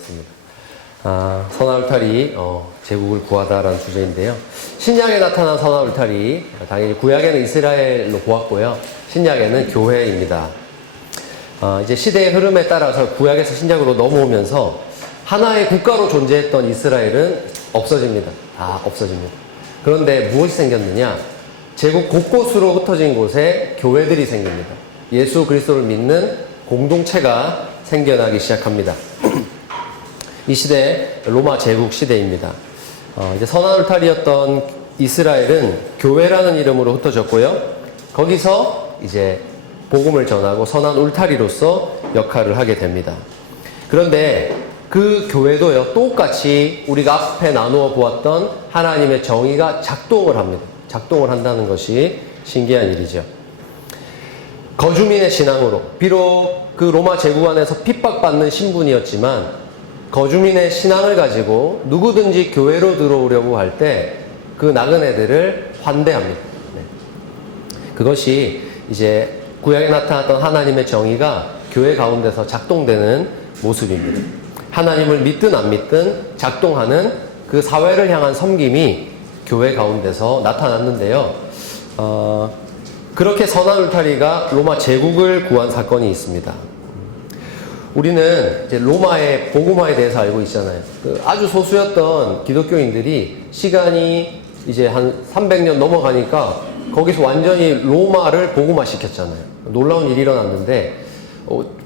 하겠습니다. 선한 울타리, 제국을 구하다라는 주제인데요. 신약에 나타난 선한 울타리, 당연히 구약에는 이스라엘로 보았고요. 신약에는 교회입니다. 이제 시대의 흐름에 따라서 구약에서 신약으로 넘어오면서 하나의 국가로 존재했던 이스라엘은 없어집니다. 다 없어집니다. 그런데 무엇이 생겼느냐? 제국 곳곳으로 흩어진 곳에 교회들이 생깁니다. 예수 그리스도를 믿는 공동체가 생겨나기 시작합니다. 이 시대 로마 제국 시대입니다. 이제 선한 울타리였던 이스라엘은 교회라는 이름으로 흩어졌고요. 거기서 이제 복음을 전하고 선한 울타리로서 역할을 하게 됩니다. 그런데 그 교회도요, 똑같이 우리가 앞에 나누어 보았던 하나님의 정의가 작동을 합니다. 작동을 한다는 것이 신기한 일이죠. 거주민의 신앙으로, 비록 그 로마 제국 안에서 핍박받는 신분이었지만 거주민의 신앙을 가지고 누구든지 교회로 들어오려고 할 때 그 나그네들을 환대합니다. 그것이 이제 구약에 나타났던 하나님의 정의가 교회 가운데서 작동되는 모습입니다. 하나님을 믿든 안 믿든 작동하는 그 사회를 향한 섬김이 교회 가운데서 나타났는데요. 그렇게 선한 울타리가 로마 제국을 구한 사건이 있습니다. 우리는 이제 로마의 복음화에 대해서 알고 있잖아요. 아주 소수였던 기독교인들이 시간이 이제 한 300년 넘어가니까 거기서 완전히 로마를 복음화 시켰잖아요. 놀라운 일이 일어났는데,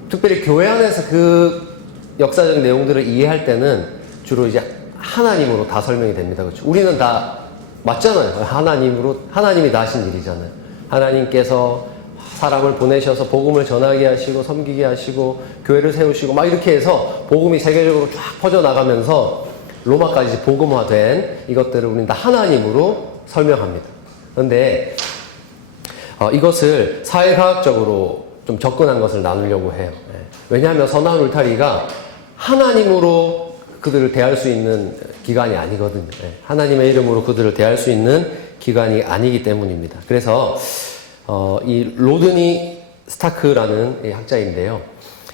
특별히 교회 안에서 그 역사적 내용들을 이해할 때는 주로 이제 하나님으로 다 설명이 됩니다. 그렇죠? 우리는 다 맞잖아요. 하나님이 다 하신 일이잖아요. 하나님께서 사람을 보내셔서 복음을 전하게 하시고 섬기게 하시고 교회를 세우시고 막 이렇게 해서 복음이 세계적으로 쫙 퍼져나가면서 로마까지 복음화된 이것들을 우리는 다 하나님으로 설명합니다. 그런데 이것을 사회과학적으로 좀 접근한 것을 나누려고 해요. 왜냐하면 선한 울타리가 하나님으로 그들을 대할 수 있는 기관이 아니거든요. 하나님의 이름으로 그들을 대할 수 있는 기관이 아니기 때문입니다. 그래서 이 로드니 스타크라는 학자인데요.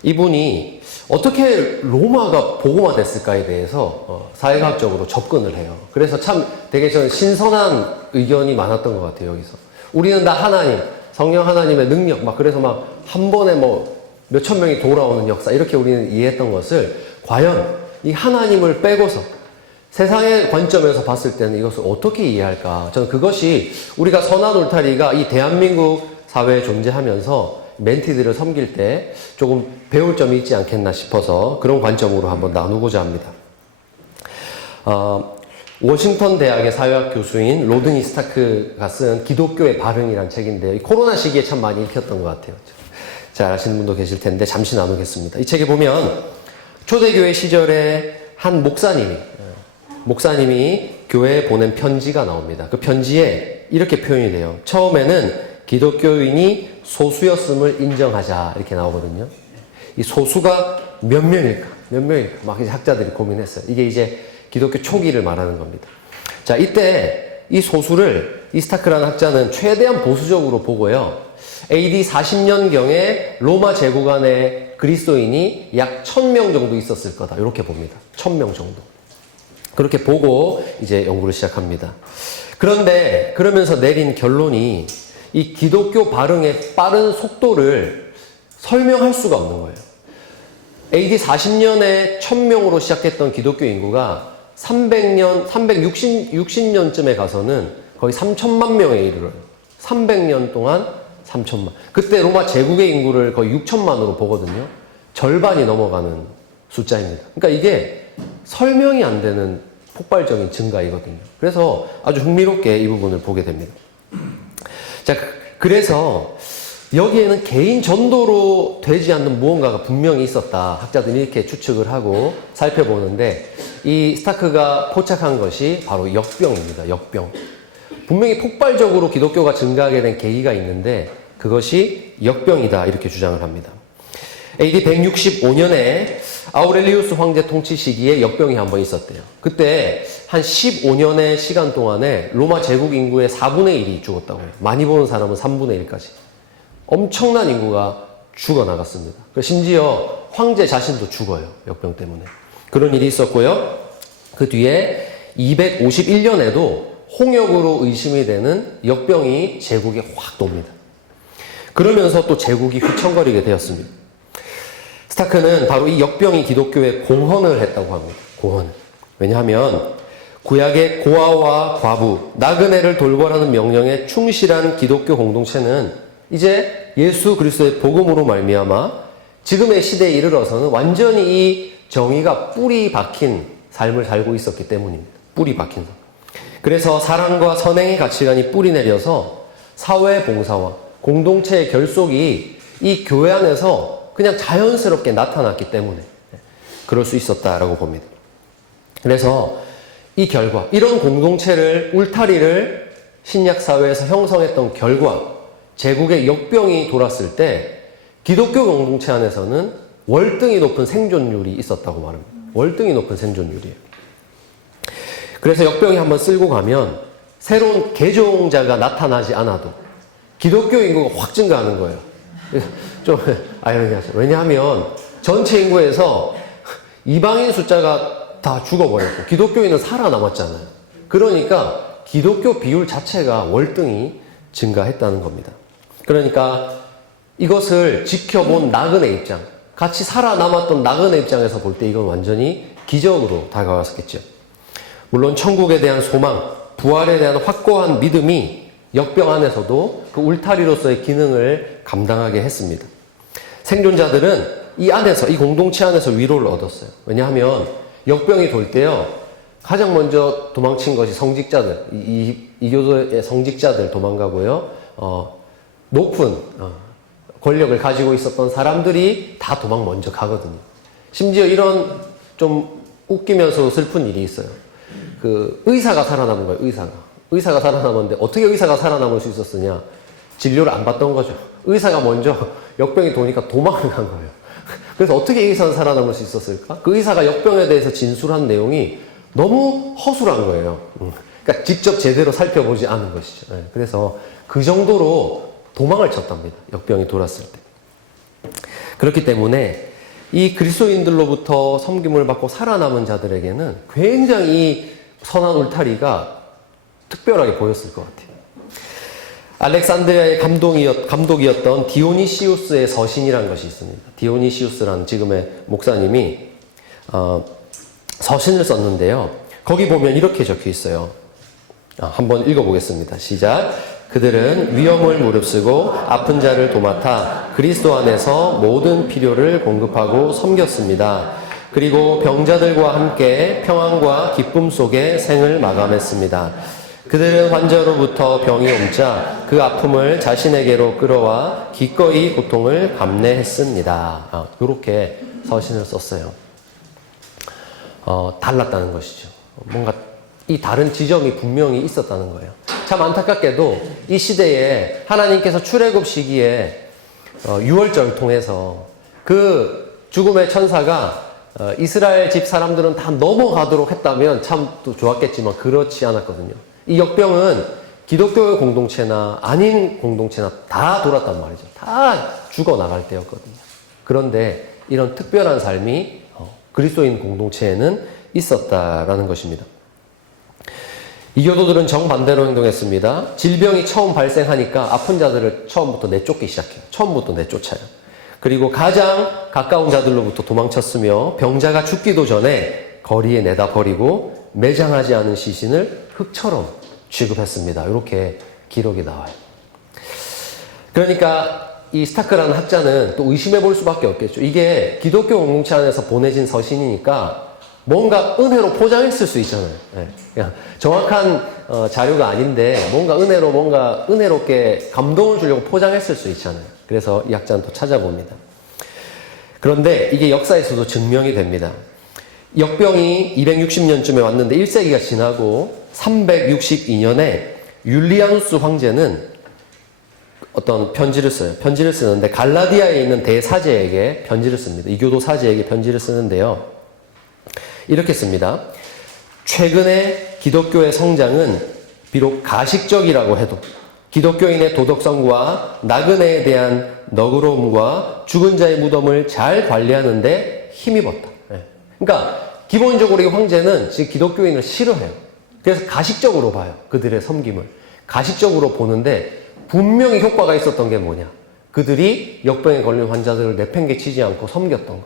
이분이 어떻게 로마가 복음화됐을까에 대해서 사회과학적으로 접근을 해요. 그래서 참 되게 저는 신선한 의견이 많았던 것 같아요. 여기서 우리는 다 하나님, 성령 하나님의 능력, 막 그래서 막 한 번에 뭐 몇천 명이 돌아오는 역사 이렇게 우리는 이해했던 것을 과연 이 하나님을 빼고서 세상의 관점에서 봤을 때는 이것을 어떻게 이해할까? 저는 그것이 우리가 선한 울타리가 이 대한민국 사회에 존재하면서 멘티들을 섬길 때 조금 배울 점이 있지 않겠나 싶어서 그런 관점으로 한번 나누고자 합니다. 워싱턴 대학의 사회학 교수인 로드니 스타크가 쓴 기독교의 발흥이라는 책인데요. 이 코로나 시기에 참 많이 읽혔던 것 같아요. 잘 아시는 분도 계실 텐데 잠시 나누겠습니다. 이 책에 보면 초대교회 시절에 한 목사님이 교회에 보낸 편지가 나옵니다. 그 편지에 이렇게 표현이 돼요. 처음에는 기독교인이 소수였음을 인정하자 이렇게 나오거든요. 이 소수가 몇 명일까? 막 이제 학자들이 고민했어요. 이게 이제 기독교 초기를 말하는 겁니다. 자, 이때 이 소수를 이 스타크라는 학자는 최대한 보수적으로 보고요. AD 40년경에 로마 제국 안에 그리스도인이 약 1000명 정도 있었을 거다. 이렇게 봅니다. 1000명 정도. 그렇게 보고 이제 연구를 시작합니다. 그런데 그러면서 내린 결론이 이 기독교 발흥의 빠른 속도를 설명할 수가 없는 거예요. AD 40년에 1000명으로 시작했던 기독교 인구가 360년쯤에 가서는 거의 3천만 명에 이르러요. 300년 동안 3천만. 그때 로마 제국의 인구를 거의 6천만으로 보거든요. 절반이 넘어가는 숫자입니다. 그러니까 이게 설명이 안 되는 폭발적인 증가이거든요. 그래서 아주 흥미롭게 이 부분을 보게 됩니다. 자, 그래서 여기에는 개인 전도로 되지 않는 무언가가 분명히 있었다. 학자들이 이렇게 추측을 하고 살펴보는데 이 스타크가 포착한 것이 바로 역병입니다. 역병. 분명히 폭발적으로 기독교가 증가하게 된 계기가 있는데 그것이 역병이다. 이렇게 주장을 합니다. AD 165년에 아우렐리우스 황제 통치 시기에 역병이 한 번 있었대요. 그때 한 15년의 시간 동안에 로마 제국 인구의 4분의 1이 죽었다고 해요. 많이 보는 사람은 3분의 1까지. 엄청난 인구가 죽어나갔습니다. 심지어 황제 자신도 죽어요. 역병 때문에. 그런 일이 있었고요. 그 뒤에 251년에도 홍역으로 의심이 되는 역병이 제국에 확 돕니다. 그러면서 또 제국이 휘청거리게 되었습니다. 스타크는 바로 이 역병이 기독교에 공헌을 했다고 합니다. 공헌. 왜냐하면 구약의 고아와 과부, 나그네를 돌보라는 명령에 충실한 기독교 공동체는 이제 예수 그리스도의 복음으로 말미암아 지금의 시대에 이르러서는 완전히 이 정의가 뿌리 박힌 삶을 살고 있었기 때문입니다. 뿌리 박힌 삶. 그래서 사랑과 선행의 가치관이 뿌리 내려서 사회 봉사와 공동체의 결속이 이 교회 안에서 그냥 자연스럽게 나타났기 때문에 그럴 수 있었다라고 봅니다. 그래서 이 결과, 이런 공동체를, 울타리를 신약 사회에서 형성했던 결과, 제국의 역병이 돌았을 때 기독교 공동체 안에서는 월등히 높은 생존율이 있었다고 말합니다. 월등히 높은 생존율이에요. 그래서 역병이 한번 쓸고 가면 새로운 개종자가 나타나지 않아도 기독교 인구가 확 증가하는 거예요. 좀 아이러니하죠. 왜냐하면 전체 인구에서 이방인 숫자가 다 죽어버렸고 기독교인은 살아남았잖아요. 그러니까 기독교 비율 자체가 월등히 증가했다는 겁니다. 그러니까 이것을 지켜본 나그네 입장, 같이 살아남았던 나그네 입장에서 볼 때 이건 완전히 기적으로 다가왔었겠죠. 물론 천국에 대한 소망, 부활에 대한 확고한 믿음이 역병 안에서도 그 울타리로서의 기능을 감당하게 했습니다. 생존자들은 이 안에서, 이 공동체 안에서 위로를 얻었어요. 왜냐하면 역병이 돌 때요, 가장 먼저 도망친 것이 성직자들, 이교도의 성직자들 도망가고요, 높은 권력을 가지고 있었던 사람들이 다 도망 먼저 가거든요. 심지어 이런 좀 웃기면서 슬픈 일이 있어요. 그 의사가 살아남은 거예요. 의사가 살아남았는데 어떻게 의사가 살아남을 수 있었느냐? 진료를 안 받던 거죠. 의사가 먼저 역병이 도니까 도망을 간 거예요. 그래서 어떻게 의사는 살아남을 수 있었을까? 그 의사가 역병에 대해서 진술한 내용이 너무 허술한 거예요. 그러니까 직접 제대로 살펴보지 않은 것이죠. 그래서 그 정도로 도망을 쳤답니다. 역병이 돌았을 때. 그렇기 때문에 이 그리스도인들로부터 섬김을 받고 살아남은 자들에게는 굉장히 선한 울타리가 특별하게 보였을 것 같아요. 알렉산드리아의 감독이었던 디오니시우스의 서신이라는 것이 있습니다. 디오니시우스라는 지금의 목사님이 서신을 썼는데요. 거기 보면 이렇게 적혀 있어요. 한번 읽어보겠습니다. 시작. 그들은 위험을 무릅쓰고 아픈 자를 도맡아 그리스도 안에서 모든 필요를 공급하고 섬겼습니다. 그리고 병자들과 함께 평안과 기쁨 속에 생을 마감했습니다. 그들은 환자로부터 병이 옮자 그 아픔을 자신에게로 끌어와 기꺼이 고통을 감내했습니다. 이렇게 서신을 썼어요. 달랐다는 것이죠. 뭔가 이 다른 지점이 분명히 있었다는 거예요. 참 안타깝게도 이 시대에 하나님께서 출애굽 시기에 유월절을 통해서 그 죽음의 천사가 이스라엘 집 사람들은 다 넘어가도록 했다면 참 또 좋았겠지만 그렇지 않았거든요. 이 역병은 기독교 공동체나 아닌 공동체나 다 돌았단 말이죠. 다 죽어나갈 때였거든요. 그런데 이런 특별한 삶이 그리스도인 공동체에는 있었다라는 것입니다. 이교도들은 정반대로 행동했습니다. 질병이 처음 발생하니까 아픈 자들을 처음부터 내쫓기 시작해요. 처음부터 내쫓아요. 그리고 가장 가까운 자들로부터 도망쳤으며 병자가 죽기도 전에 거리에 내다 버리고 매장하지 않은 시신을 흙처럼 취급했습니다. 이렇게 기록이 나와요. 그러니까 이 스타크라는 학자는 또 의심해 볼 수밖에 없겠죠. 이게 기독교 공동체 안에서 보내진 서신이니까 뭔가 은혜로 포장했을 수 있잖아요. 그냥 정확한 자료가 아닌데 뭔가 은혜롭게 감동을 주려고 포장했을 수 있잖아요. 그래서 이 학자는 또 찾아봅니다. 그런데 이게 역사에서도 증명이 됩니다. 역병이 260년쯤에 왔는데 1세기가 지나고 362년에 율리아누스 황제는 어떤 편지를 써요. 편지를 쓰는데 갈라디아에 있는 대사제에게 편지를 씁니다. 이교도 사제에게 편지를 쓰는데요. 이렇게 씁니다. 최근의 기독교의 성장은 비록 가식적이라고 해도 기독교인의 도덕성과 나그네에 대한 너그러움과 죽은 자의 무덤을 잘 관리하는 데 힘입었다. 그러니까 기본적으로 이 황제는 지금 기독교인을 싫어해요. 그래서 가식적으로 봐요. 그들의 섬김을. 가식적으로 보는데 분명히 효과가 있었던 게 뭐냐. 그들이 역병에 걸린 환자들을 내팽개치지 않고 섬겼던 거.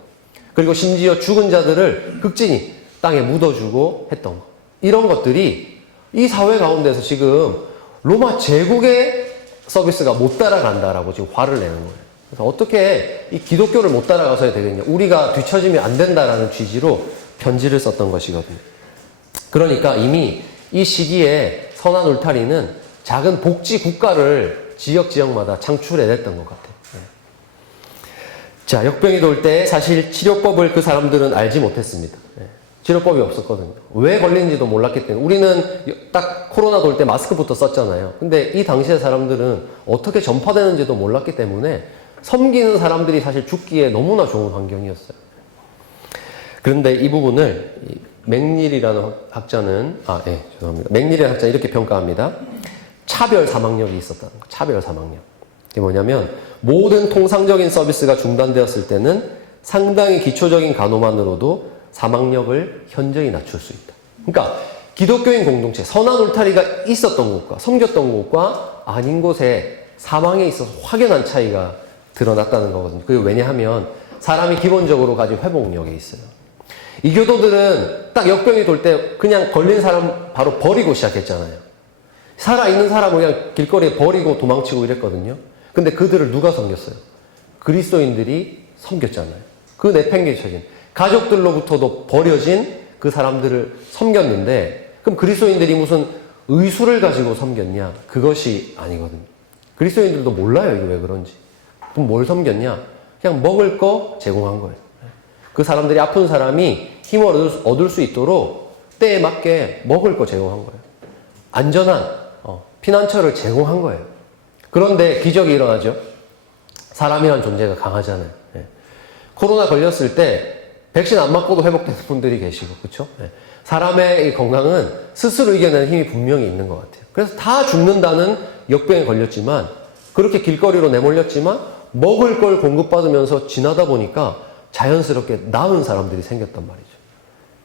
그리고 심지어 죽은 자들을 극진히 땅에 묻어주고 했던 거. 이런 것들이 이 사회 가운데서 지금 로마 제국의 서비스가 못 따라간다라고 지금 화를 내는 거예요. 그래서 어떻게 이 기독교를 못 따라가서야 되겠냐. 우리가 뒤처지면 안 된다라는 취지로 편지를 썼던 것이거든요. 그러니까 이미 이 시기에 선한 울타리는 작은 복지 국가를 지역마다 창출해냈던 것 같아요. 자, 역병이 돌 때 사실 치료법을 그 사람들은 알지 못했습니다. 치료법이 없었거든요. 왜 걸린지도 몰랐기 때문에. 우리는 딱 코로나 돌 때 마스크부터 썼잖아요. 근데 이 당시의 사람들은 어떻게 전파되는지도 몰랐기 때문에 섬기는 사람들이 사실 죽기에 너무나 좋은 환경이었어요. 그런데 이 부분을 맥닐이라는 학자는, 죄송합니다. 맥닐이라는 학자는 이렇게 평가합니다. 차별 사망력이 있었다는 거. 차별 사망력. 이게 뭐냐면 모든 통상적인 서비스가 중단되었을 때는 상당히 기초적인 간호만으로도 사망력을 현저히 낮출 수 있다. 그러니까 기독교인 공동체, 선한 울타리가 있었던 곳과 섬겼던 곳과 아닌 곳에 사망에 있어서 확연한 차이가 드러났다는 거거든요. 그게 왜냐하면 사람이 기본적으로 가진 회복력이 있어요. 이교도들은 딱 역병이 돌 때 그냥 걸린 사람 바로 버리고 시작했잖아요. 살아있는 사람을 그냥 길거리에 버리고 도망치고 이랬거든요. 근데 그들을 누가 섬겼어요? 그리스도인들이 섬겼잖아요. 그 내팽개쳐진 가족들로부터도 버려진 그 사람들을 섬겼는데, 그럼 그리스도인들이 무슨 의술을 가지고 섬겼냐? 그것이 아니거든요. 그리스도인들도 몰라요, 이게 왜 그런지. 그럼 뭘 섬겼냐? 그냥 먹을 거 제공한 거예요. 그 사람들이 아픈 사람이 힘을 얻을 수 있도록 때에 맞게 먹을 거 제공한 거예요. 안전한 피난처를 제공한 거예요. 그런데 기적이 일어나죠. 사람이란 존재가 강하잖아요. 코로나 걸렸을 때 백신 안 맞고도 회복되는 분들이 계시고, 그렇죠? 사람의 건강은 스스로 이겨내는 힘이 분명히 있는 것 같아요. 그래서 다 죽는다는 역병에 걸렸지만, 그렇게 길거리로 내몰렸지만 먹을 걸 공급받으면서 지나다 보니까 자연스럽게 나은 사람들이 생겼단 말이죠.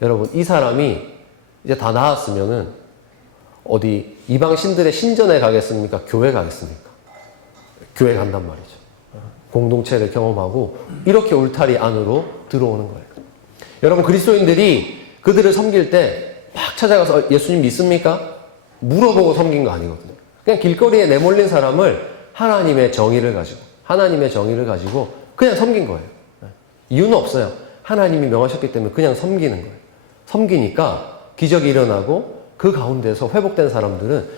여러분, 이 사람이 이제 다 나았으면은 어디 이방 신들의 신전에 가겠습니까? 교회 가겠습니까? 교회 간단 말이죠. 공동체를 경험하고 이렇게 울타리 안으로 들어오는 거예요. 여러분, 그리스도인들이 그들을 섬길 때 막 찾아가서 예수님 믿습니까? 물어보고 섬긴 거 아니거든요. 그냥 길거리에 내몰린 사람을 하나님의 정의를 가지고 그냥 섬긴 거예요. 이유는 없어요. 하나님이 명하셨기 때문에 그냥 섬기는 거예요. 섬기니까 기적이 일어나고 그 가운데서 회복된 사람들은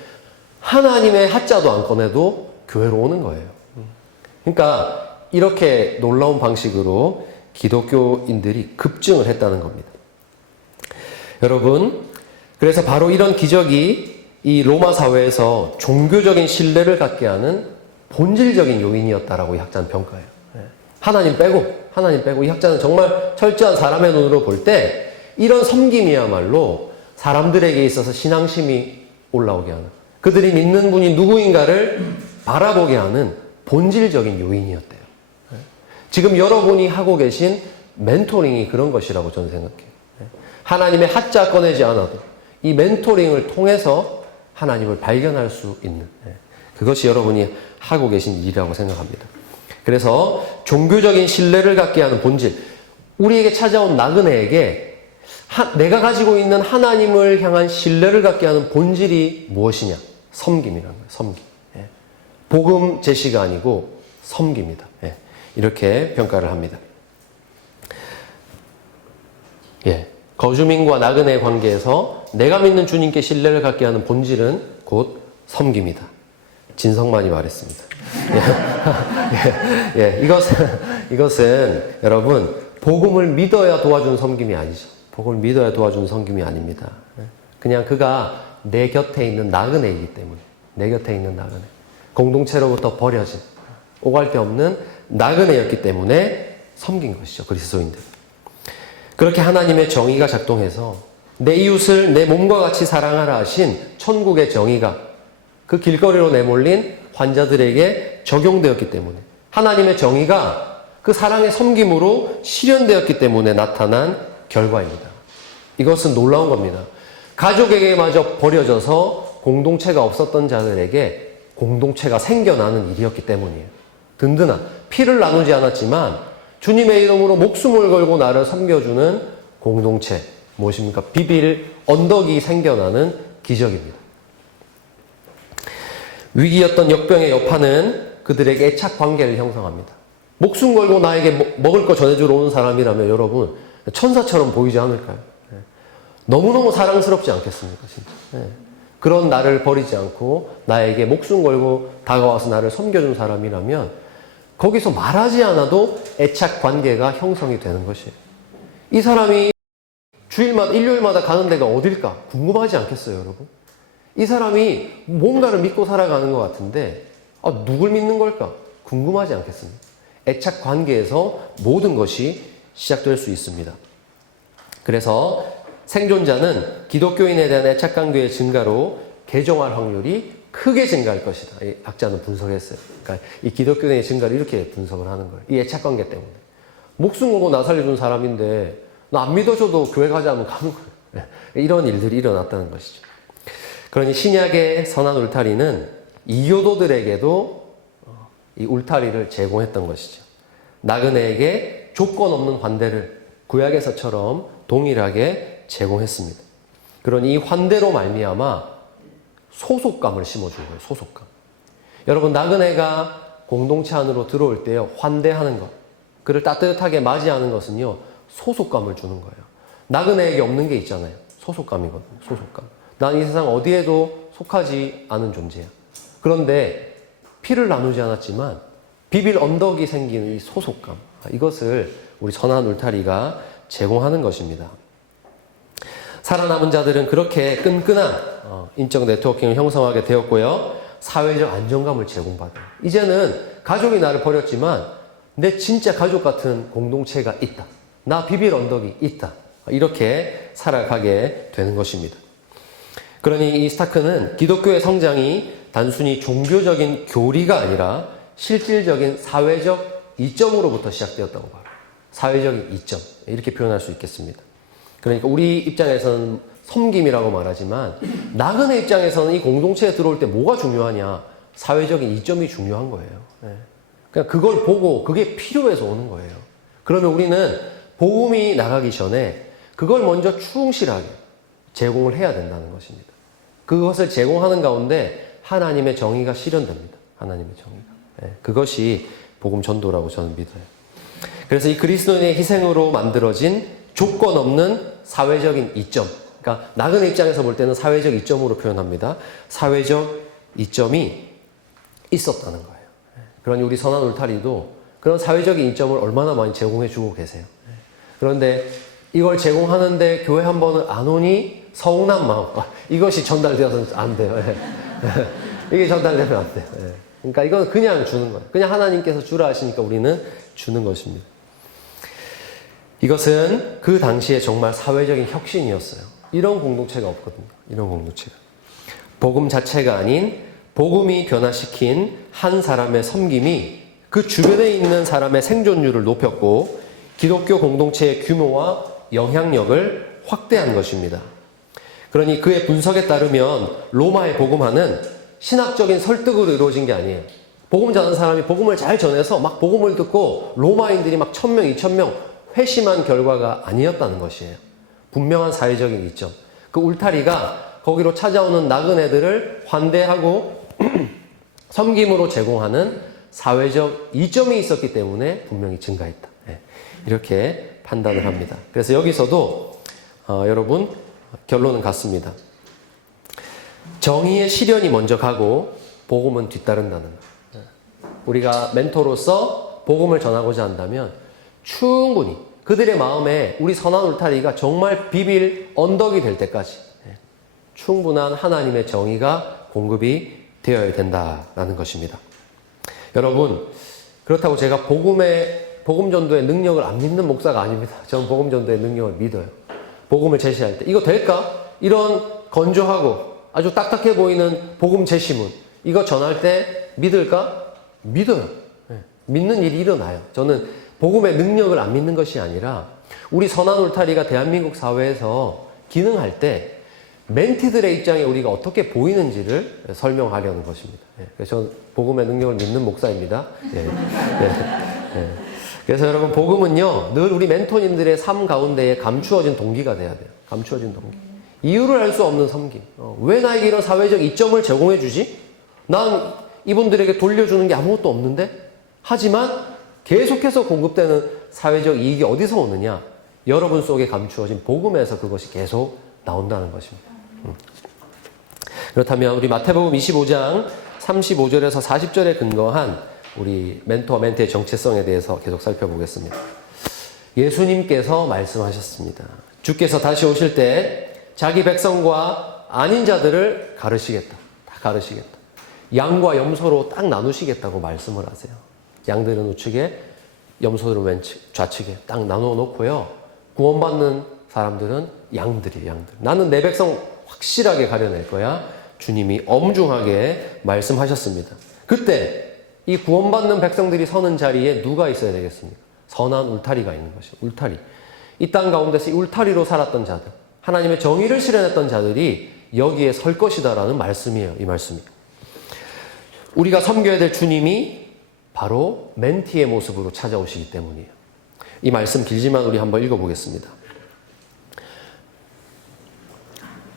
하나님의 하자도 안 꺼내도 교회로 오는 거예요. 그러니까 이렇게 놀라운 방식으로 기독교인들이 급증을 했다는 겁니다. 여러분, 그래서 바로 이런 기적이 이 로마 사회에서 종교적인 신뢰를 갖게 하는 본질적인 요인이었다라고 이 학자는 평가해요. 하나님 빼고 이 학자는 정말 철저한 사람의 눈으로 볼 때 이런 섬김이야말로 사람들에게 있어서 신앙심이 올라오게 하는, 그들이 믿는 분이 누구인가를 바라보게 하는 본질적인 요인이었대요. 지금 여러분이 하고 계신 멘토링이 그런 것이라고 저는 생각해요. 하나님의 하자 꺼내지 않아도 이 멘토링을 통해서 하나님을 발견할 수 있는, 그것이 여러분이 하고 계신 일이라고 생각합니다. 그래서 종교적인 신뢰를 갖게 하는 본질, 우리에게 찾아온 나그네에게 내가 가지고 있는 하나님을 향한 신뢰를 갖게 하는 본질이 무엇이냐? 섬김이라는 거예요. 섬김. 복음 제시가 아니고 섬깁니다. 이렇게 평가를 합니다. 거주민과 나그네의 관계에서 내가 믿는 주님께 신뢰를 갖게 하는 본질은 곧 섬깁니다. 진성만이 말했습니다. 이것은 여러분, 복음을 믿어야 도와주는 섬김이 아니죠. 복음을 믿어야 도와주는 섬김이 아닙니다. 그냥 그가 내 곁에 있는 나그네이기 때문에, 내 곁에 있는 나그네, 공동체로부터 버려진 오갈 데 없는 나그네였기 때문에 섬긴 것이죠. 그리스도인들. 그렇게 하나님의 정의가 작동해서 내 이웃을 내 몸과 같이 사랑하라 하신 천국의 정의가 그 길거리로 내몰린 환자들에게 적용되었기 때문에, 하나님의 정의가 그 사랑의 섬김으로 실현되었기 때문에 나타난 결과입니다. 이것은 놀라운 겁니다. 가족에게마저 버려져서 공동체가 없었던 자들에게 공동체가 생겨나는 일이었기 때문이에요. 든든한, 피를 나누지 않았지만 주님의 이름으로 목숨을 걸고 나를 섬겨주는 공동체, 무엇입니까? 비빌 언덕이 생겨나는 기적입니다. 위기였던 역병의 여파는 그들에게 애착 관계를 형성합니다. 목숨 걸고 나에게 먹을 거 전해주러 오는 사람이라면 여러분 천사처럼 보이지 않을까요? 너무너무 사랑스럽지 않겠습니까? 진짜. 그런 나를 버리지 않고 나에게 목숨 걸고 다가와서 나를 섬겨준 사람이라면 거기서 말하지 않아도 애착 관계가 형성이 되는 것이에요. 이 사람이 주일마다, 일요일마다 가는 데가 어딜까? 궁금하지 않겠어요, 여러분? 이 사람이 뭔가를 믿고 살아가는 것 같은데, 누굴 믿는 걸까? 궁금하지 않겠습니까? 애착 관계에서 모든 것이 시작될 수 있습니다. 그래서 생존자는 기독교인에 대한 애착 관계의 증가로 개종할 확률이 크게 증가할 것이다. 이 학자는 분석했어요. 그러니까 이 기독교인의 증가를 이렇게 분석을 하는 거예요. 이 애착 관계 때문에. 목숨 걸고 나 살려준 사람인데 나 안 믿어줘도 교회 가자면 가는 거예요. 이런 일들이 일어났다는 것이죠. 그러니 신약의 선한 울타리는 이교도들에게도 이 울타리를 제공했던 것이죠. 나그네에게 조건 없는 환대를 구약에서처럼 동일하게 제공했습니다. 그러니 이 환대로 말미암아 소속감을 심어준 거예요. 소속감. 여러분 나그네가 공동체 안으로 들어올 때요. 환대하는 것. 그를 따뜻하게 맞이하는 것은요. 소속감을 주는 거예요. 나그네에게 없는 게 있잖아요. 소속감이거든요. 소속감. 난 이 세상 어디에도 속하지 않은 존재야. 그런데 피를 나누지 않았지만 비빌 언덕이 생기는 이 소속감. 이것을 우리 선한 울타리가 제공하는 것입니다. 살아남은 자들은 그렇게 끈끈한 인적 네트워킹을 형성하게 되었고요. 사회적 안정감을 제공받아요. 이제는 가족이 나를 버렸지만 내 진짜 가족 같은 공동체가 있다. 나 비빌 언덕이 있다. 이렇게 살아가게 되는 것입니다. 그러니 이 스타크는 기독교의 성장이 단순히 종교적인 교리가 아니라 실질적인 사회적 이점으로부터 시작되었다고 봐요. 사회적인 이점. 이렇게 표현할 수 있겠습니다. 그러니까 우리 입장에서는 섬김이라고 말하지만 나그네 입장에서는 이 공동체에 들어올 때 뭐가 중요하냐? 사회적인 이점이 중요한 거예요. 그냥 그걸 보고 그게 필요해서 오는 거예요. 그러면 우리는 복음이 나가기 전에 그걸 먼저 충실하게 제공을 해야 된다는 것입니다. 그것을 제공하는 가운데 하나님의 정의가 실현됩니다. 하나님의 정의가. 그것이 복음 전도라고 저는 믿어요. 그래서 이 그리스도인의 희생으로 만들어진 조건 없는 사회적인 이점. 그러니까 나그네 입장에서 볼 때는 사회적 이점으로 표현합니다. 사회적 이점이 있었다는 거예요. 그러니 우리 선한 울타리도 그런 사회적인 이점을 얼마나 많이 제공해 주고 계세요. 그런데 이걸 제공하는데 교회 한 번은 안 오니 서운한 마음. 이것이 전달되어서는 안 돼요. 이게 전달되면 안 돼요. 그러니까 이건 그냥 주는 거예요. 그냥 하나님께서 주라 하시니까 우리는 주는 것입니다. 이것은 그 당시에 정말 사회적인 혁신이었어요. 이런 공동체가 없거든요. 이런 공동체가. 복음 자체가 아닌 복음이 변화시킨 한 사람의 섬김이 그 주변에 있는 사람의 생존율을 높였고 기독교 공동체의 규모와 영향력을 확대한 것입니다. 그러니 그의 분석에 따르면 로마의 복음화는 신학적인 설득으로 이루어진 게 아니에요. 복음 전하는 사람이 복음을 잘 전해서 막 복음을 듣고 로마인들이 막 1000명, 2000명 회심한 결과가 아니었다는 것이에요. 분명한 사회적인 이점. 그 울타리가 거기로 찾아오는 나그네들을 환대하고 섬김으로 제공하는 사회적 이점이 있었기 때문에 분명히 증가했다. 이렇게 판단을 합니다. 그래서 여기서도 여러분 결론은 같습니다. 정의의 실현이 먼저 가고 복음은 뒤따른다는 거. 우리가 멘토로서 복음을 전하고자 한다면 충분히 그들의 마음에 우리 선한 울타리가 정말 비빌 언덕이 될 때까지 충분한 하나님의 정의가 공급이 되어야 된다라는 것입니다. 여러분, 그렇다고 제가 복음 전도의 능력을 안 믿는 목사가 아닙니다. 저는 복음 전도의 능력을 믿어요. 복음을 제시할 때 이거 될까? 이런 건조하고 아주 딱딱해 보이는 복음 제시문 이거 전할 때 믿을까? 믿어요. 믿는 일이 일어나요. 저는 복음의 능력을 안 믿는 것이 아니라 우리 선한 울타리가 대한민국 사회에서 기능할 때 멘티들의 입장에 우리가 어떻게 보이는지를 설명하려는 것입니다. 그래서 저는 복음의 능력을 믿는 목사입니다. 그래서 여러분, 복음은요, 늘 우리 멘토님들의 삶 가운데에 감추어진 동기가 돼야 돼요. 감추어진 동기. 이유를 알 수 없는 섬김. 왜 나에게 이런 사회적 이점을 제공해 주지? 난 이분들에게 돌려주는 게 아무것도 없는데? 하지만 계속해서 공급되는 사회적 이익이 어디서 오느냐? 여러분 속에 감추어진 복음에서 그것이 계속 나온다는 것입니다. 그렇다면 우리 마태복음 25장 35절에서 40절에 근거한 우리 멘토와 멘티의 정체성에 대해서 계속 살펴보겠습니다. 예수님께서 말씀하셨습니다. 주께서 다시 오실 때 자기 백성과 아닌 자들을 가르시겠다. 다 가르시겠다. 양과 염소로 딱 나누시겠다고 말씀을 하세요. 양들은 우측에, 염소들은 왼측, 좌측에 딱 나누어 놓고요. 구원받는 사람들은 양들이에요, 양들. 나는 내 백성 확실하게 가려낼 거야. 주님이 엄중하게 말씀하셨습니다. 그때 이 구원받는 백성들이 서는 자리에 누가 있어야 되겠습니까? 선한 울타리가 있는 것이죠. 울타리. 이 땅 가운데서 이 울타리로 살았던 자들, 하나님의 정의를 실현했던 자들이 여기에 설 것이다라는 말씀이에요. 이 말씀이. 우리가 섬겨야 될 주님이 바로 멘티의 모습으로 찾아오시기 때문이에요. 이 말씀 길지만 우리 한번 읽어보겠습니다.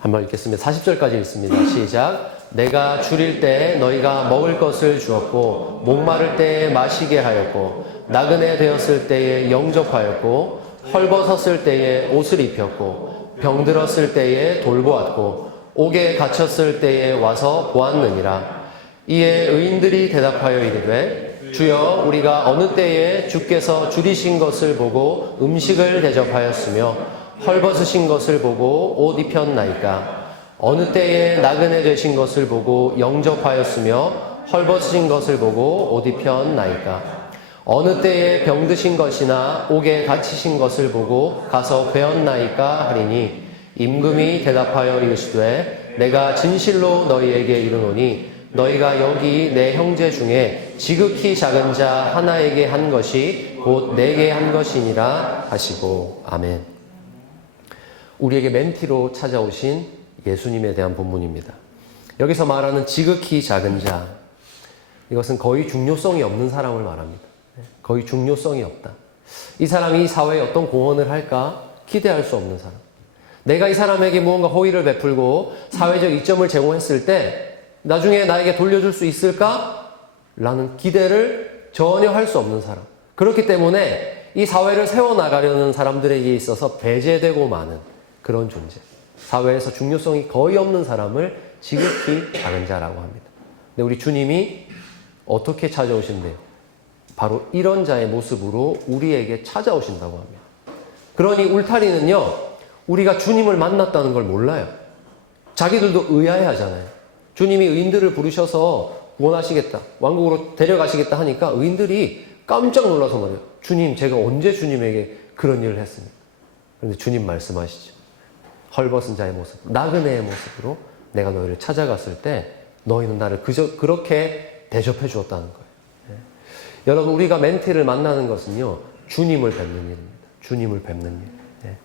한번 읽겠습니다. 40절까지 읽습니다. 시작. 내가 줄일 때 너희가 먹을 것을 주었고 목마를 때에 마시게 하였고 나그네 되었을 때에 영접하였고 헐벗었을 때에 옷을 입혔고 병들었을 때에 돌보았고 옥에 갇혔을 때에 와서 보았느니라. 이에 의인들이 대답하여 이르되 주여 우리가 어느 때에 주께서 줄이신 것을 보고 음식을 대접하였으며 헐벗으신 것을 보고 옷 입혔나이까? 어느 때에 나그네 되신 것을 보고 영접하였으며 헐벗으신 것을 보고 옷 입혔나이까? 어느 때에 병드신 것이나 옥에 갇히신 것을 보고 가서 배웠나이까 하리니 임금이 대답하여 이르시되 내가 진실로 너희에게 이르노니 너희가 여기 내 형제 중에 지극히 작은 자 하나에게 한 것이 곧 내게 한 것이니라 하시고 아멘. 우리에게 멘티로 찾아오신 예수님에 대한 본문입니다. 여기서 말하는 지극히 작은 자, 이것은 거의 중요성이 없는 사람을 말합니다. 거의 중요성이 없다. 이 사람이 이 사회에 어떤 공헌을 할까 기대할 수 없는 사람. 내가 이 사람에게 무언가 호의를 베풀고 사회적 이점을 제공했을 때 나중에 나에게 돌려줄 수 있을까? 라는 기대를 전혀 할 수 없는 사람. 그렇기 때문에 이 사회를 세워나가려는 사람들에게 있어서 배제되고 마는 그런 존재. 사회에서 중요성이 거의 없는 사람을 지극히 작은 자라고 합니다. 근데 우리 주님이 어떻게 찾아오신대요? 바로 이런 자의 모습으로 우리에게 찾아오신다고 합니다. 그러니 울타리는요, 우리가 주님을 만났다는 걸 몰라요. 자기들도 의아해 하잖아요. 주님이 의인들을 부르셔서 구원하시겠다, 왕국으로 데려가시겠다 하니까 의인들이 깜짝 놀라서 말해요. 주님, 제가 언제 주님에게 그런 일을 했습니까? 그런데 주님 말씀하시죠. 헐벗은 자의 모습, 나그네의 모습으로 내가 너희를 찾아갔을 때 너희는 나를 그렇게 대접해 주었다는 거예요. 네. 여러분, 우리가 멘티를 만나는 것은요, 주님을 뵙는 일입니다. 주님을 뵙는 일. 네.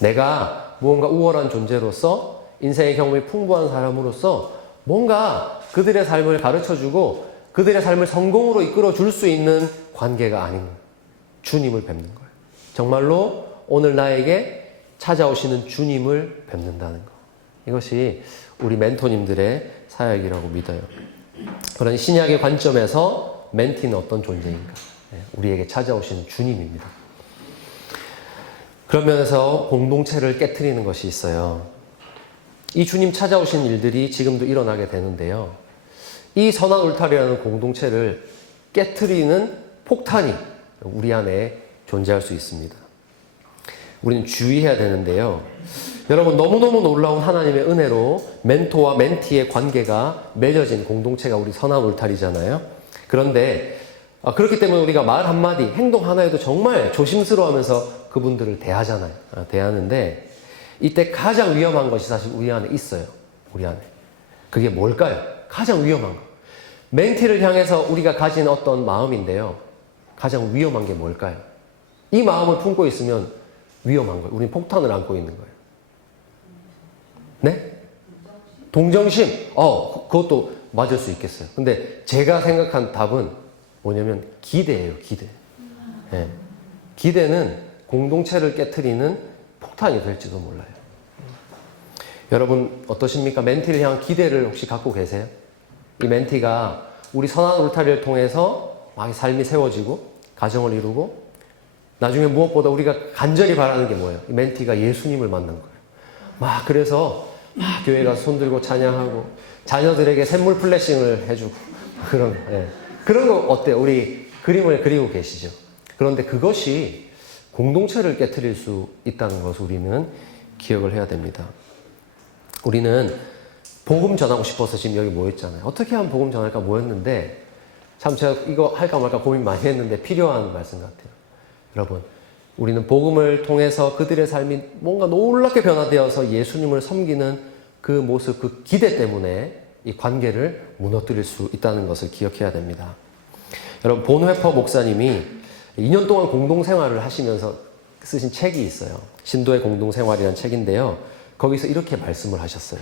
내가 무언가 우월한 존재로서 인생의 경험이 풍부한 사람으로서 뭔가 그들의 삶을 가르쳐주고 그들의 삶을 성공으로 이끌어 줄 수 있는 관계가 아닌 거예요. 주님을 뵙는 거예요. 정말로 오늘 나에게 찾아오시는 주님을 뵙는다는 것. 이것이 우리 멘토님들의 사역이라고 믿어요. 그러니 신약의 관점에서 멘티는 어떤 존재인가? 우리에게 찾아오시는 주님입니다. 그런 면에서 공동체를 깨트리는 것이 있어요. 이 주님 찾아오신 일들이 지금도 일어나게 되는데요. 이 선한 울타리라는 공동체를 깨트리는 폭탄이 우리 안에 존재할 수 있습니다. 우리는 주의해야 되는데요. 여러분, 너무너무 놀라운 하나님의 은혜로 멘토와 멘티의 관계가 맺어진 공동체가 우리 선한 울타리잖아요. 그런데 그렇기 때문에 우리가 말 한마디, 행동 하나에도 정말 조심스러워하면서 그분들을 대하잖아요. 대하는데 이때 가장 위험한 것이 사실 우리 안에 있어요. 우리 안에. 그게 뭘까요? 가장 위험한 거. 멘티를 향해서 우리가 가진 어떤 마음인데요. 가장 위험한 게 뭘까요? 이 마음을 품고 있으면 위험한 거예요. 우린 폭탄을 안고 있는 거예요. 네? 동정심. 그것도 맞을 수 있겠어요. 근데 제가 생각한 답은 뭐냐면 기대예요, 기대. 네. 기대는 공동체를 깨트리는 폭탄이 될지도 몰라요. 여러분 어떠십니까? 멘티를 향한 기대를 혹시 갖고 계세요? 이 멘티가 우리 선한 울타리를 통해서 막 삶이 세워지고 가정을 이루고 나중에 무엇보다 우리가 간절히 바라는 게 뭐예요? 이 멘티가 예수님을 만난 거예요. 그래서 교회 가서 손들고 찬양하고 자녀들에게 샘물 플래싱을 해주고 그런 거 어때요? 우리 그림을 그리고 계시죠? 그런데 그것이 공동체를 깨트릴 수 있다는 것을 우리는 기억을 해야 됩니다. 우리는 복음 전하고 싶어서 지금 여기 모였잖아요. 어떻게 하면 복음 전할까 모였는데 참 제가 이거 할까 말까 고민 많이 했는데 필요한 말씀 같아요. 여러분, 우리는 복음을 통해서 그들의 삶이 뭔가 놀랍게 변화되어서 예수님을 섬기는 그 모습, 그 기대 때문에 이 관계를 무너뜨릴 수 있다는 것을 기억해야 됩니다. 여러분, 본회퍼 목사님이 2년 동안 공동생활을 하시면서 쓰신 책이 있어요. 신도의 공동생활이라는 책인데요. 거기서 이렇게 말씀을 하셨어요.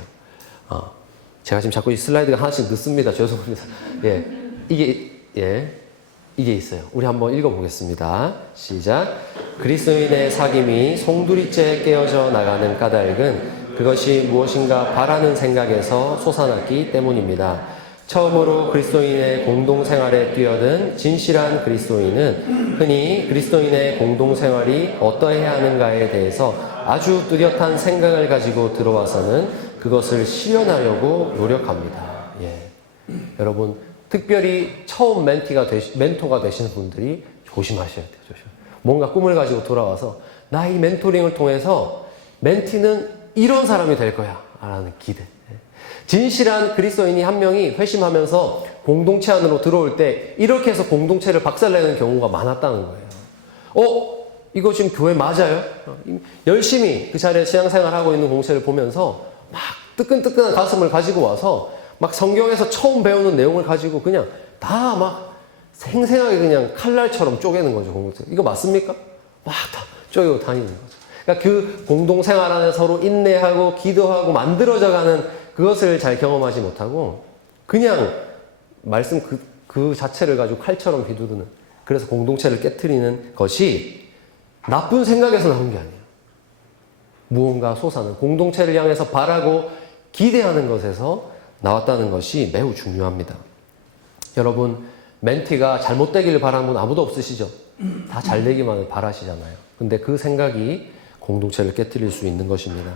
제가 지금 자꾸 이 슬라이드가 하나씩 늦습니다. 죄송합니다. 이게 있어요. 우리 한번 읽어보겠습니다. 시작. 그리스도인의 사귐이 송두리째 깨어져 나가는 까닭은 그것이 무엇인가 바라는 생각에서 솟아났기 때문입니다. 처음으로 그리스도인의 공동생활에 뛰어든 진실한 그리스도인은 흔히 그리스도인의 공동생활이 어떠해야 하는가에 대해서 아주 뚜렷한 생각을 가지고 들어와서는 그것을 실현하려고 노력합니다. 여러분, 특별히 처음 멘토가 되시는 분들이 조심하셔야 돼요. 뭔가 꿈을 가지고 돌아와서 나 이 멘토링을 통해서 멘티는 이런 사람이 될 거야 라는 기대. 진실한 그리스도인이 한 명이 회심하면서 공동체 안으로 들어올 때 이렇게 해서 공동체를 박살내는 경우가 많았다는 거예요. 이거 지금 교회 맞아요? 열심히 그 자리에 신앙생활하고 있는 공동체를 보면서 막 뜨끈뜨끈한 가슴을 가지고 와서 막 성경에서 처음 배우는 내용을 가지고 그냥 다 막 생생하게 그냥 칼날처럼 쪼개는 거죠, 공동체. 이거 맞습니까? 막 다 쪼개고 다니는 거죠. 그러니까 그 공동생활 안에 서로 인내하고 기도하고 만들어져가는 그것을 잘 경험하지 못하고 그냥 말씀 그 자체를 가지고 칼처럼 휘두르는, 그래서 공동체를 깨트리는 것이 나쁜 생각에서 나온 게 아니에요. 무언가 솟아는 공동체를 향해서 바라고 기대하는 것에서 나왔다는 것이 매우 중요합니다. 여러분, 멘티가 잘못되기를 바라는 분 아무도 없으시죠? 다 잘되기만을 바라시잖아요. 근데 그 생각이 공동체를 깨트릴 수 있는 것입니다.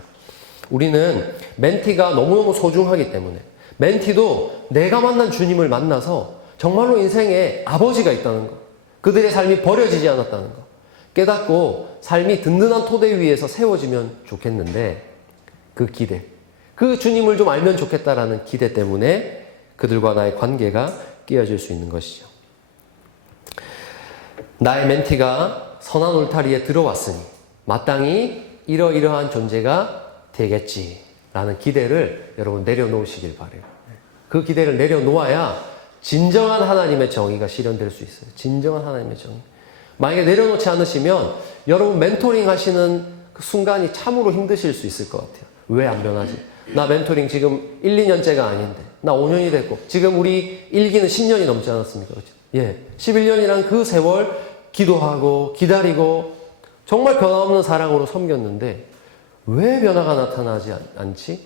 우리는 멘티가 너무너무 소중하기 때문에 멘티도 내가 만난 주님을 만나서 정말로 인생에 아버지가 있다는 것, 그들의 삶이 버려지지 않았다는 것 깨닫고 삶이 든든한 토대 위에서 세워지면 좋겠는데 그 기대, 그 주님을 좀 알면 좋겠다라는 기대 때문에 그들과 나의 관계가 깨어질 수 있는 것이죠. 나의 멘티가 선한 울타리에 들어왔으니 마땅히 이러이러한 존재가 되겠지라는 기대를 여러분 내려놓으시길 바라요. 그 기대를 내려놓아야 진정한 하나님의 정의가 실현될 수 있어요. 진정한 하나님의 정의. 만약에 내려놓지 않으시면 여러분 멘토링 하시는 그 순간이 참으로 힘드실 수 있을 것 같아요. 왜 안 변하지? 나 멘토링 지금 1, 2년째가 아닌데 나 5년이 됐고 지금 우리 일기는 10년이 넘지 않았습니까? 그렇죠? 11년이란 그 세월 기도하고 기다리고 정말 변함없는 사랑으로 섬겼는데 왜 변화가 나타나지 않지?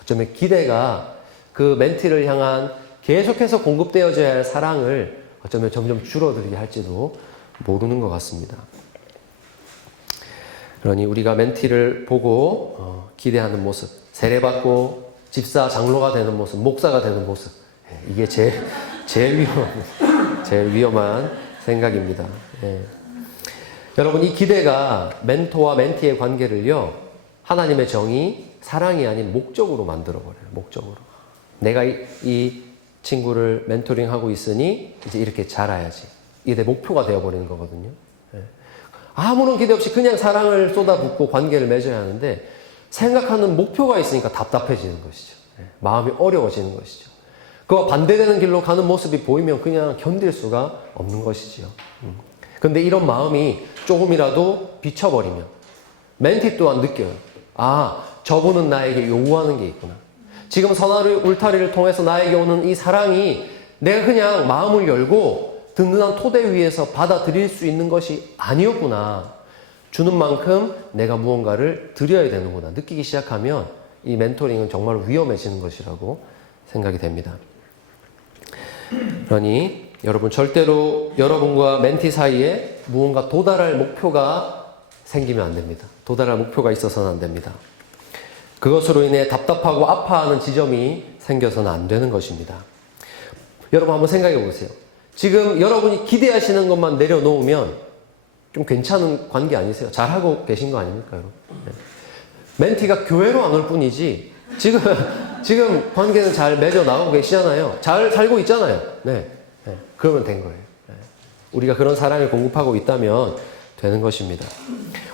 어쩌면 기대가 그 멘티를 향한 계속해서 공급되어져야 할 사랑을 어쩌면 점점 줄어들게 할지도 모르는 것 같습니다. 그러니 우리가 멘티를 보고 기대하는 모습, 세례받고 집사, 장로가 되는 모습, 목사가 되는 모습, 이게 제일 위험한 생각입니다. 여러분, 이 기대가 멘토와 멘티의 관계를요, 하나님의 정의, 사랑이 아닌 목적으로 만들어버려요. 목적으로. 내가 이 친구를 멘토링하고 있으니 이제 이렇게 자라야지. 이게 내 목표가 되어버리는 거거든요. 아무런 기대 없이 그냥 사랑을 쏟아붓고 관계를 맺어야 하는데 생각하는 목표가 있으니까 답답해지는 것이죠. 마음이 어려워지는 것이죠. 그와 반대되는 길로 가는 모습이 보이면 그냥 견딜 수가 없는 것이지요. 근데 이런 마음이 조금이라도 비쳐버리면 멘티 또한 느껴요. 아, 저분은 나에게 요구하는 게 있구나. 지금 선한 울타리를 통해서 나에게 오는 이 사랑이 내가 그냥 마음을 열고 든든한 토대 위에서 받아들일 수 있는 것이 아니었구나. 주는 만큼 내가 무언가를 드려야 되는구나. 느끼기 시작하면 이 멘토링은 정말 위험해지는 것이라고 생각이 됩니다. 그러니 여러분 절대로 여러분과 멘티 사이에 무언가 도달할 목표가 생기면 안 됩니다. 도달할 목표가 있어서는 안 됩니다. 그것으로 인해 답답하고 아파하는 지점이 생겨서는 안 되는 것입니다. 여러분 한번 생각해 보세요. 지금 여러분이 기대하시는 것만 내려놓으면 좀 괜찮은 관계 아니세요? 잘하고 계신 거 아닙니까, 여러분? 네. 멘티가 교회로 안 올 뿐이지 지금 관계는 잘 맺어 나가고 계시잖아요. 잘 살고 있잖아요. 네. 네. 그러면 된 거예요. 네. 우리가 그런 사랑을 공급하고 있다면 되는 것입니다.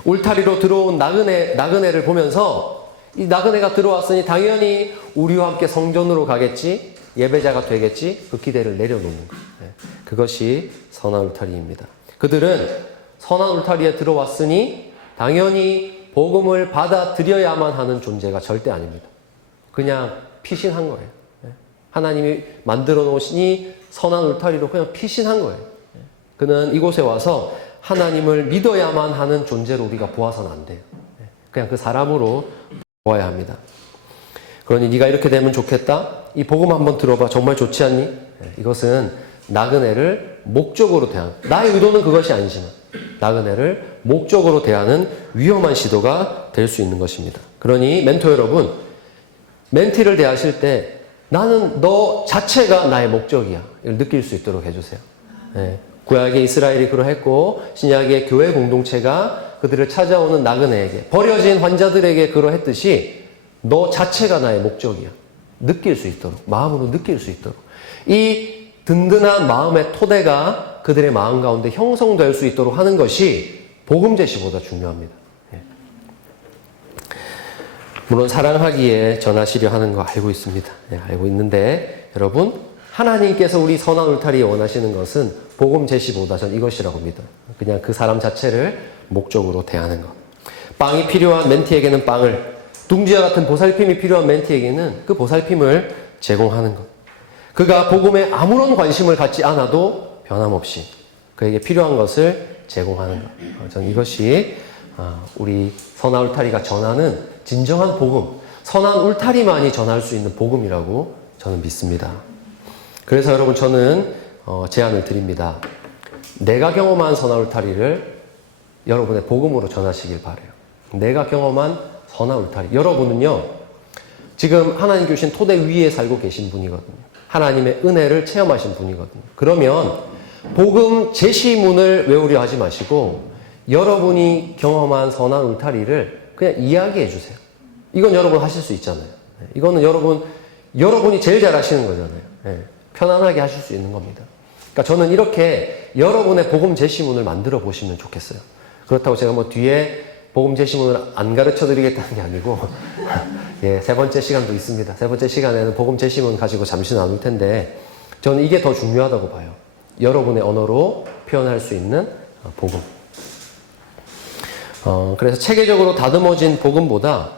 울타리로 들어온 나그네를 보면서 이 나그네가 들어왔으니 당연히 우리와 함께 성전으로 가겠지, 예배자가 되겠지, 그 기대를 내려놓는 거예요. 네. 그것이 선한 울타리입니다. 그들은 선한 울타리에 들어왔으니 당연히 복음을 받아들여야만 하는 존재가 절대 아닙니다. 그냥 피신한 거예요. 네. 하나님이 만들어 놓으시니 선한 울타리로 그냥 피신한 거예요. 네. 그는 이곳에 와서 하나님을 믿어야만 하는 존재로 우리가 보아서는 안 돼요. 네. 그냥 그 사람으로 보아야 합니다. 그러니 네가 이렇게 되면 좋겠다. 이 복음 한번 들어봐. 정말 좋지 않니? 네. 이것은 나그네를 목적으로 대하는, 나의 의도는 그것이 아니지만 나그네를 목적으로 대하는 위험한 시도가 될 수 있는 것입니다. 그러니 멘토 여러분, 멘티를 대하실 때 나는 너 자체가 나의 목적이야. 이걸 느낄 수 있도록 해주세요. 네. 구약의 이스라엘이 그러했고 신약의 교회 공동체가 그들을 찾아오는 나그네에게, 버려진 환자들에게 그러했듯이 너 자체가 나의 목적이야. 느낄 수 있도록, 마음으로 느낄 수 있도록. 이 든든한 마음의 토대가 그들의 마음 가운데 형성될 수 있도록 하는 것이 복음 제시보다 중요합니다. 예. 물론 사랑하기에 전하시려 하는 거 알고 있습니다. 예, 알고 있는데 여러분, 하나님께서 우리 선한 울타리에 원하시는 것은 복음 제시보다 전 이것이라고 믿어요. 그냥 그 사람 자체를 목적으로 대하는 것. 빵이 필요한 멘티에게는 빵을, 둥지와 같은 보살핌이 필요한 멘티에게는 그 보살핌을 제공하는 것. 그가 복음에 아무런 관심을 갖지 않아도 변함없이 그에게 필요한 것을 제공하는 것. 저는 이것이 우리 선한 울타리가 전하는 진정한 복음, 선한 울타리만이 전할 수 있는 복음이라고 저는 믿습니다. 그래서 여러분 저는 제안을 드립니다. 내가 경험한 선한 울타리를 여러분의 복음으로 전하시길 바라요. 내가 경험한 선한 울타리. 여러분은요, 지금 하나님 주신 토대 위에 살고 계신 분이거든요. 하나님의 은혜를 체험하신 분이거든요. 그러면 복음 제시문을 외우려 하지 마시고 여러분이 경험한 선한 울타리를 그냥 이야기해 주세요. 이건 여러분 하실 수 있잖아요. 이거는 여러분이 제일 잘 하시는 거잖아요. 네. 편안하게 하실 수 있는 겁니다. 그러니까 저는 이렇게 여러분의 복음 제시문을 만들어 보시면 좋겠어요. 그렇다고 제가 뭐 뒤에 복음 제시문을 안 가르쳐 드리겠다는 게 아니고 예, 세 번째 시간도 있습니다. 세 번째 시간에는 복음 제시문 가지고 잠시 나눌 텐데 저는 이게 더 중요하다고 봐요. 여러분의 언어로 표현할 수 있는 복음. 그래서 체계적으로 다듬어진 복음보다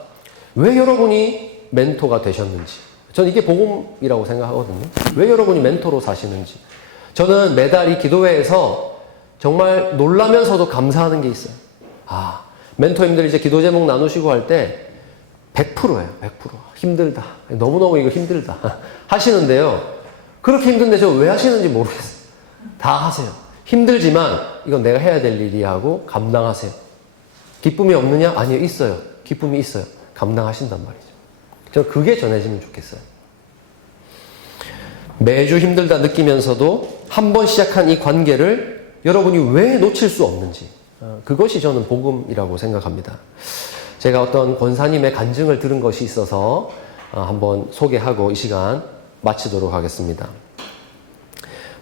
왜 여러분이 멘토가 되셨는지, 저는 이게 복음이라고 생각하거든요. 왜 여러분이 멘토로 사시는지. 저는 매달 이 기도회에서 정말 놀라면서도 감사하는 게 있어요. 멘토님들 이제 기도 제목 나누시고 할 때 100%예요. 100%. 힘들다. 너무너무 이거 힘들다. 하시는데요. 그렇게 힘든데 저 왜 하시는지 모르겠어요. 다 하세요. 힘들지만 이건 내가 해야 될 일이야 하고 감당하세요. 기쁨이 없느냐? 아니요, 있어요. 기쁨이 있어요. 감당하신단 말이죠. 저는 그게 전해지면 좋겠어요. 매주 힘들다 느끼면서도 한 번 시작한 이 관계를 여러분이 왜 놓칠 수 없는지, 그것이 저는 복음이라고 생각합니다. 제가 어떤 권사님의 간증을 들은 것이 있어서 한번 소개하고 이 시간 마치도록 하겠습니다.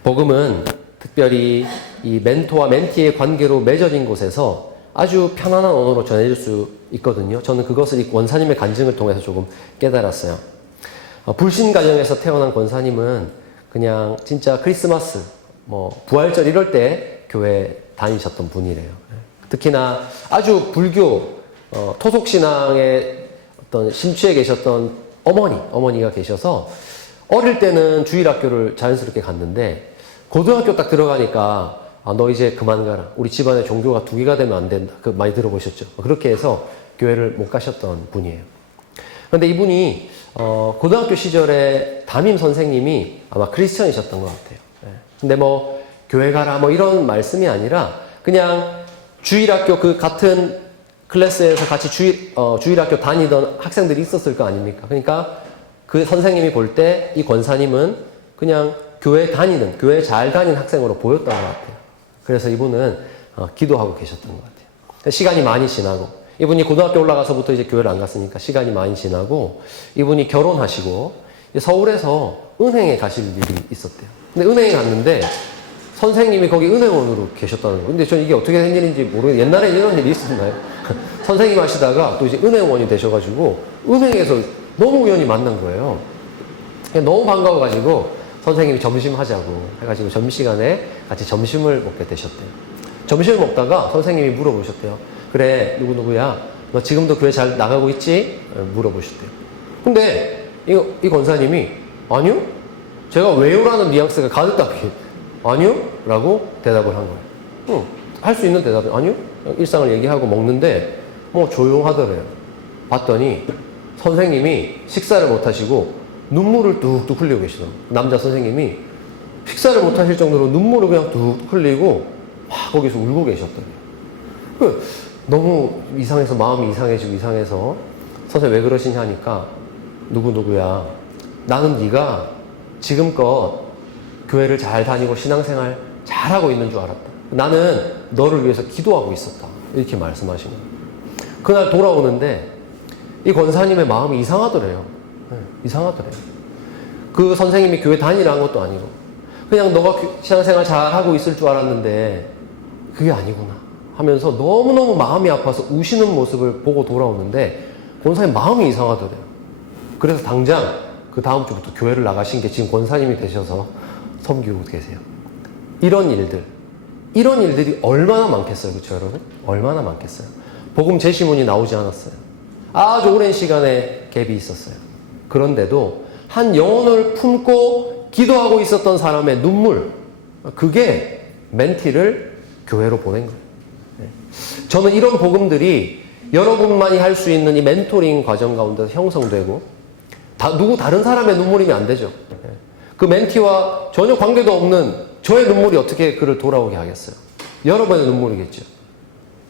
복음은 특별히 이 멘토와 멘티의 관계로 맺어진 곳에서 아주 편안한 언어로 전해질 수 있거든요. 저는 그것을 이 원사님의 간증을 통해서 조금 깨달았어요. 불신 가정에서 태어난 권사님은 그냥 진짜 크리스마스, 부활절 이럴 때 교회 다니셨던 분이래요. 특히나 아주 불교, 토속신앙의 어떤 심취해 계셨던 어머니가 계셔서 어릴 때는 주일학교를 자연스럽게 갔는데 고등학교 딱 들어가니까 너 이제 그만 가라. 우리 집안에 종교가 두 개가 되면 안 된다. 많이 들어보셨죠? 그렇게 해서 교회를 못 가셨던 분이에요. 그런데 이분이 고등학교 시절에 담임 선생님이 아마 크리스천이셨던 것 같아요. 근데 교회 가라 이런 말씀이 아니라 그냥 주일학교 그 같은 클래스에서 같이 주일학교 다니던 학생들이 있었을 거 아닙니까? 그러니까 그 선생님이 볼 때 이 권사님은 그냥 교회 잘 다니는 학생으로 보였던 것 같아요. 그래서 이분은 기도하고 계셨던 것 같아요. 시간이 많이 지나고 이분이 고등학교 올라가서부터 이제 교회를 안 갔으니까 시간이 많이 지나고 이분이 결혼하시고 서울에서 은행에 가실 일이 있었대요. 근데 은행에 갔는데 선생님이 거기 은행원으로 계셨다는 거예요. 근데 저는 이게 어떻게 된 일인지 모르겠는데 옛날에 이런 일이 있었나요? 선생님 하시다가 또 이제 은행원이 되셔가지고 은행에서 너무 우연히 만난 거예요. 너무 반가워가지고 선생님이 점심하자고 해가지고 점심시간에 같이 점심을 먹게 되셨대요. 점심을 먹다가 선생님이 물어보셨대요. 그래, 누구야? 너 지금도 교회 잘 나가고 있지? 물어보셨대요. 근데 이 권사님이 아니요? 제가 왜요라는 뉘앙스가 가득답게 아니요? 라고 대답을 한 거예요. 할 수 있는 대답은 아니요? 일상을 얘기하고 먹는데 조용하더래요. 봤더니 선생님이 식사를 못 하시고 눈물을 뚝뚝 흘리고 계시더라고요. 남자 선생님이 식사를 못 하실 정도로 눈물을 그냥 뚝뚝 흘리고 막 거기서 울고 계셨더래요. 너무 이상해서 마음이 이상해서 선생님 왜 그러시냐 하니까 누구야 나는 네가 지금껏 교회를 잘 다니고 신앙생활 잘하고 있는 줄 알았다. 나는 너를 위해서 기도하고 있었다. 이렇게 말씀하신 거예요. 그날 돌아오는데 이 권사님의 마음이 이상하더래요. 이상하더래요. 그 선생님이 교회 다니라는 것도 아니고 그냥 너가 신앙생활 잘하고 있을 줄 알았는데 그게 아니구나 하면서 너무너무 마음이 아파서 우시는 모습을 보고 돌아오는데 권사님 마음이 이상하더래요. 그래서 당장 그 다음 주부터 교회를 나가신 게 지금 권사님이 되셔서 섬기고 계세요. 이런 일들이 얼마나 많겠어요. 그렇죠, 여러분? 얼마나 많겠어요. 복음 제시문이 나오지 않았어요. 아주 오랜 시간에 갭이 있었어요. 그런데도 한 영혼을 품고 기도하고 있었던 사람의 눈물, 그게 멘티를 교회로 보낸 거예요. 저는 이런 복음들이 여러분만이 할 수 있는 이 멘토링 과정 가운데서 형성되고 누구 다른 사람의 눈물이면 안 되죠. 그 멘티와 전혀 관계도 없는 저의 눈물이 어떻게 그를 돌아오게 하겠어요? 여러분의 눈물이겠죠.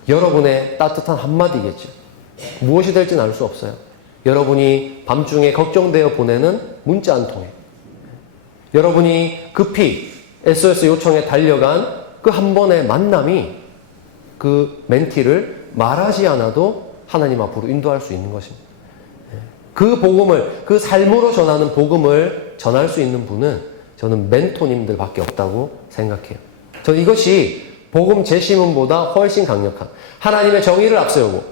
여러분의 따뜻한 한마디겠죠. 무엇이 될지는 알 수 없어요. 여러분이 밤중에 걱정되어 보내는 문자 한 통에, 여러분이 급히 SOS 요청에 달려간 그 한 번의 만남이 그 멘티를 말하지 않아도 하나님 앞으로 인도할 수 있는 것입니다. 그 복음을, 그 삶으로 전하는 복음을 전할 수 있는 분은 저는 멘토님들밖에 없다고 생각해요. 저는 이것이 복음 제시문보다 훨씬 강력한 하나님의 정의를 앞세우고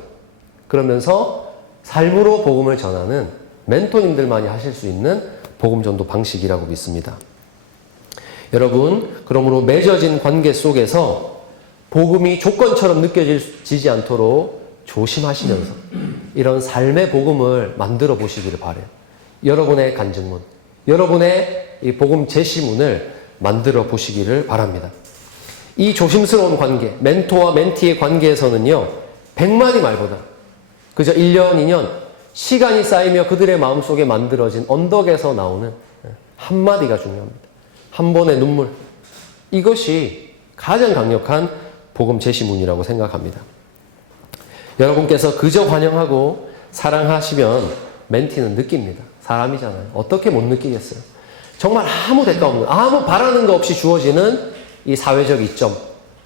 그러면서 삶으로 복음을 전하는 멘토님들만이 하실 수 있는 복음 전도 방식이라고 믿습니다. 여러분, 그러므로 맺어진 관계 속에서 복음이 조건처럼 느껴지지 않도록 조심하시면서 이런 삶의 복음을 만들어 보시기를 바라요. 여러분의 간증문, 여러분의 이 복음 제시문을 만들어 보시기를 바랍니다. 이 조심스러운 관계, 멘토와 멘티의 관계에서는요, 100마디 말보다 그저 1년, 2년 시간이 쌓이며 그들의 마음속에 만들어진 언덕에서 나오는 한마디가 중요합니다. 한 번의 눈물, 이것이 가장 강력한 복음 제시문이라고 생각합니다. 여러분께서 그저 환영하고 사랑하시면 멘티는 느낍니다. 사람이잖아요. 어떻게 못 느끼겠어요? 정말 아무 대가 없는, 아무 바라는 거 없이 주어지는 이 사회적 이점,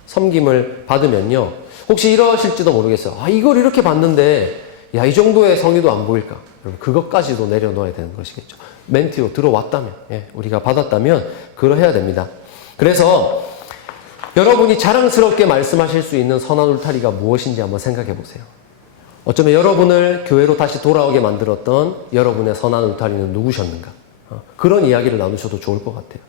섬김을 받으면요, 혹시 이러실지도 모르겠어요. 이걸 이렇게 받는데 이 정도의 성의도 안 보일까? 여러분, 그것까지도 내려놓아야 되는 것이겠죠. 멘티로 들어왔다면, 우리가 받았다면 그러해야 됩니다. 그래서 여러분이 자랑스럽게 말씀하실 수 있는 선한 울타리가 무엇인지 한번 생각해 보세요. 어쩌면 여러분을 교회로 다시 돌아오게 만들었던 여러분의 선한 울타리는 누구셨는가? 그런 이야기를 나누셔도 좋을 것 같아요.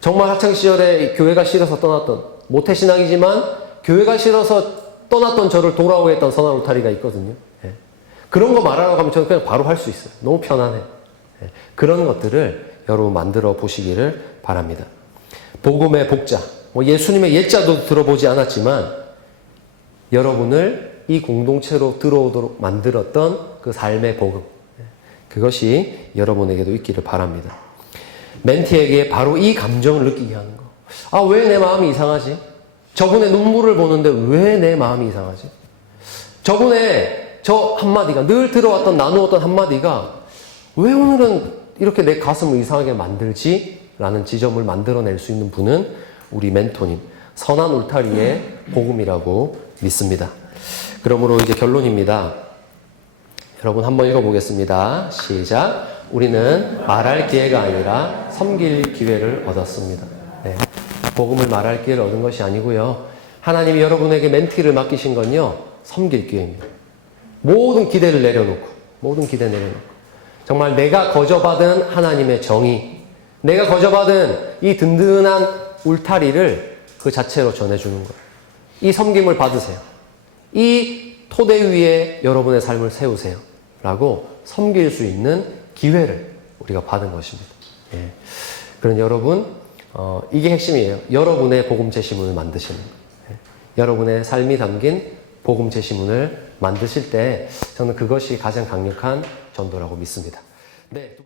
정말 학창시절에 교회가 싫어서 떠났던, 모태신앙이지만 교회가 싫어서 떠났던 저를 돌아오게 했던 선한 울타리가 있거든요. 예. 그런 거 말하라고 하면 저는 그냥 바로 할 수 있어요. 너무 편안해. 예. 그런 것들을 여러분 만들어 보시기를 바랍니다. 복음의 복자, 예수님의 예자도 들어보지 않았지만 여러분을 이 공동체로 들어오도록 만들었던 그 삶의 복음, 그것이 여러분에게도 있기를 바랍니다. 멘티에게 바로 이 감정을 느끼게 하는 거. 아, 왜 내 마음이 이상하지? 저분의 눈물을 보는데 왜 내 마음이 이상하지? 저분의 저 한마디가, 늘 들어왔던 나누었던 한마디가 왜 오늘은 이렇게 내 가슴을 이상하게 만들지? 라는 지점을 만들어낼 수 있는 분은 우리 멘토님, 선한 울타리의 복음이라고 믿습니다. 그러므로 이제 결론입니다. 여러분 한번 읽어보겠습니다. 시작. 우리는 말할 기회가 아니라 섬길 기회를 얻었습니다. 네. 복음을 말할 기회를 얻은 것이 아니고요. 하나님이 여러분에게 멘티를 맡기신 건요, 섬길 기회입니다. 모든 기대를 내려놓고, 정말 내가 거저받은 하나님의 정의, 내가 거저받은 이 든든한 울타리를 그 자체로 전해주는 거예요. 이 섬김을 받으세요. 이 토대 위에 여러분의 삶을 세우세요. 라고 섬길 수 있는 기회를 우리가 받은 것입니다. 예. 그런 여러분, 이게 핵심이에요. 여러분의 복음 제시문을 만드시는 거예요. 예. 여러분의 삶이 담긴 복음 제시문을 만드실 때 저는 그것이 가장 강력한 전도라고 믿습니다. 네.